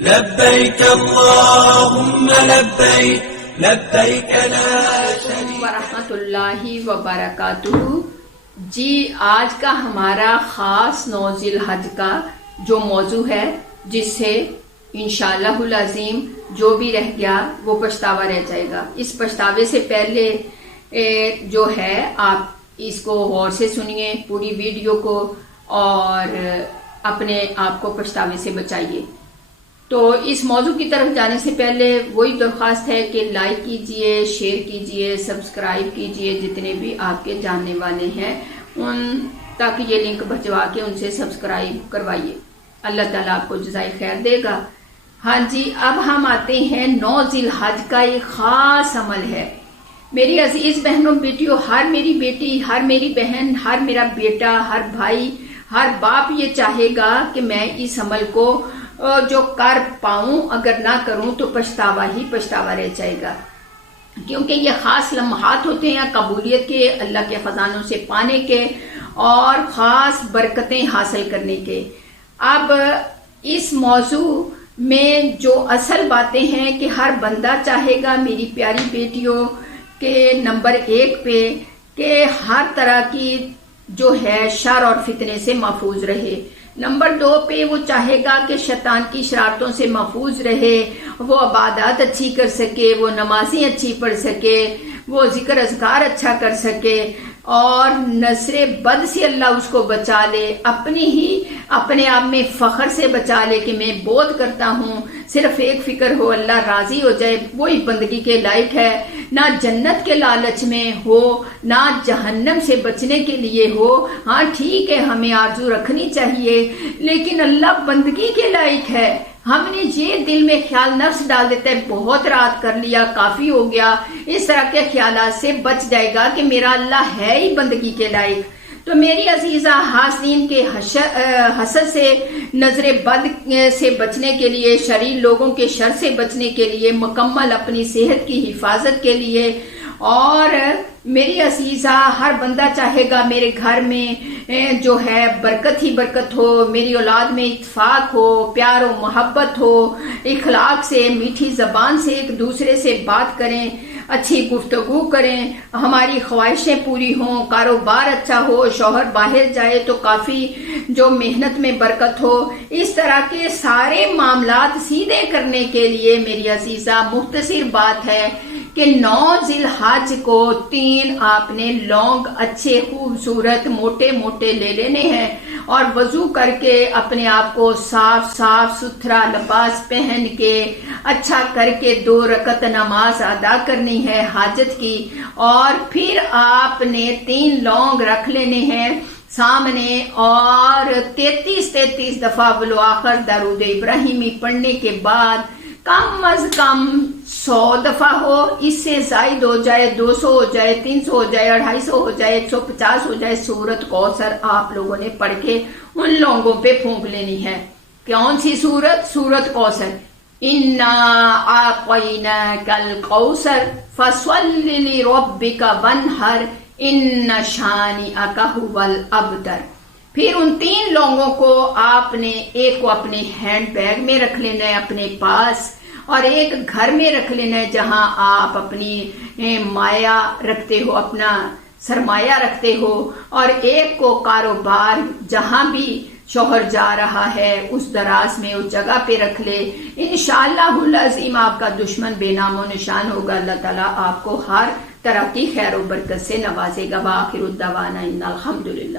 لبیک اللہم لبیک لبیک لا شریک ورحمۃ اللہ وبرکاتہ۔ جی آج کا ہمارا خاص 9 ذی الحج کا جو موضوع ہے، جس سے انشاءاللہ العظیم جو بھی رہ گیا وہ پچھتاوا رہ جائے گا۔ اس پچھتاوے سے پہلے جو ہے آپ اس کو غور سے سنیے پوری ویڈیو کو، اور اپنے آپ کو پچھتاوے سے بچائیے۔ تو اس موضوع کی طرف جانے سے پہلے وہی درخواست ہے کہ لائک کیجئے، شیئر کیجئے، سبسکرائب کیجئے، جتنے بھی آپ کے جاننے والے ہیں ان تک یہ لنک بھجوا کے ان سے سبسکرائب کروائیے۔ اللہ تعالیٰ آپ کو جزائے خیر دے گا۔ ہاں جی، اب ہم آتے ہیں 9 ذی الحج کا ایک خاص عمل ہے۔ میری عزیز بہنوں بیٹیوں، ہر میری بیٹی، ہر میری بہن، ہر میرا بیٹا، ہر بھائی، ہر باپ یہ چاہے گا کہ میں اس عمل کو جو کر پاؤں، اگر نہ کروں تو پچھتاوا ہی پچھتاوا رہ جائے گا، کیونکہ یہ خاص لمحات ہوتے ہیں قبولیت کے، اللہ کے خزانوں سے پانے کے اور خاص برکتیں حاصل کرنے کے۔ اب اس موضوع میں جو اصل باتیں ہیں کہ ہر بندہ چاہے گا میری پیاری بیٹیوں کہ نمبر 1 پہ کہ ہر طرح کی جو ہے شر اور فتنے سے محفوظ رہے۔ نمبر 2 پہ وہ چاہے گا کہ شیطان کی شرارتوں سے محفوظ رہے، وہ عبادات اچھی کر سکے، وہ نمازیں اچھی پڑھ سکے، وہ ذکر اذکار اچھا کر سکے، اور نظر بد سے اللہ اس کو بچا لے، اپنے آپ میں فخر سے بچا لے کہ میں بہت کرتا ہوں، صرف ایک فکر ہو اللہ راضی ہو جائے، وہی بندگی کے لائق ہے۔ نہ جنت کے لالچ میں ہو، نہ جہنم سے بچنے کے لیے ہو۔ ہاں ٹھیک ہے، ہمیں آرزو رکھنی چاہیے، لیکن اللہ بندگی کے لائق ہے۔ ہم نے یہ دل میں خیال نفس ڈال دیتا ہے بہت رات کر لیا، کافی ہو گیا، اس طرح کے خیالات سے بچ جائے گا کہ میرا اللہ ہے ہی بندگی کے لائق۔ تو میری عزیزہ، حاسدین کے حسد سے، نظر بد سے بچنے کے لیے، شریر لوگوں کے شر سے بچنے کے لیے، مکمل اپنی صحت کی حفاظت کے لیے، اور میری عزیزہ ہر بندہ چاہے گا میرے گھر میں جو ہے برکت ہی برکت ہو، میری اولاد میں اتفاق ہو، پیار و محبت ہو، اخلاق سے، میٹھی زبان سے ایک دوسرے سے بات کریں، اچھی گفتگو کریں، ہماری خواہشیں پوری ہوں، کاروبار اچھا ہو، شوہر باہر جائے تو کافی جو محنت میں برکت ہو۔ اس طرح کے سارے معاملات سیدھے کرنے کے لیے میری عزیزہ مختصر بات ہے کہ 9 ذی الحج کو 3 آپ نے لونگ اچھے خوبصورت موٹے موٹے لے لینے ہیں، اور وضو کر کے اپنے آپ کو صاف ستھرا لباس پہن کے اچھا کر کے 2 رکعت نماز ادا کرنی ہے حاجت کی، اور پھر آپ نے 3 لونگ رکھ لینے ہیں سامنے، اور 33 دفعہ بالآخر درود ابراہیمی پڑھنے کے بعد کم از کم 100 دفعہ ہو، اس سے زائد ہو جائے، 200 ہو جائے، 300 ہو جائے، 250 ہو جائے، 150 ہو جائے، سورت کوثر آپ لوگوں نے پڑھ کے ان لوگوں پہ پھونک لینی ہے۔ کون سی سورت؟ سورت کوثر۔ اِنَّا أَعْطَيْنَاكَ الْكَوْثَرَ فَصَلِّ لِرَبِّكَ وَانْحَرْ إِنَّ شَانِئَكَ هُوَ الْأَبْتَرُ۔ پھر ان 3 لونگوں کو آپ نے ایک کو اپنے ہینڈ بیگ میں رکھ لینا ہے اپنے پاس، اور ایک گھر میں رکھ لینا ہے جہاں آپ اپنی مایا رکھتے ہو، اپنا سرمایہ رکھتے ہو، اور ایک کو کاروبار جہاں بھی شوہر جا رہا ہے اس دراز میں اس جگہ پہ رکھ لے۔ انشاءاللہ العظیم آپ کا دشمن بے نام و نشان ہوگا۔ اللہ تعالیٰ آپ کو ہر طرح کی خیر و برکت سے نوازے گا۔ وآخر الدعوانا ان الحمدللہ۔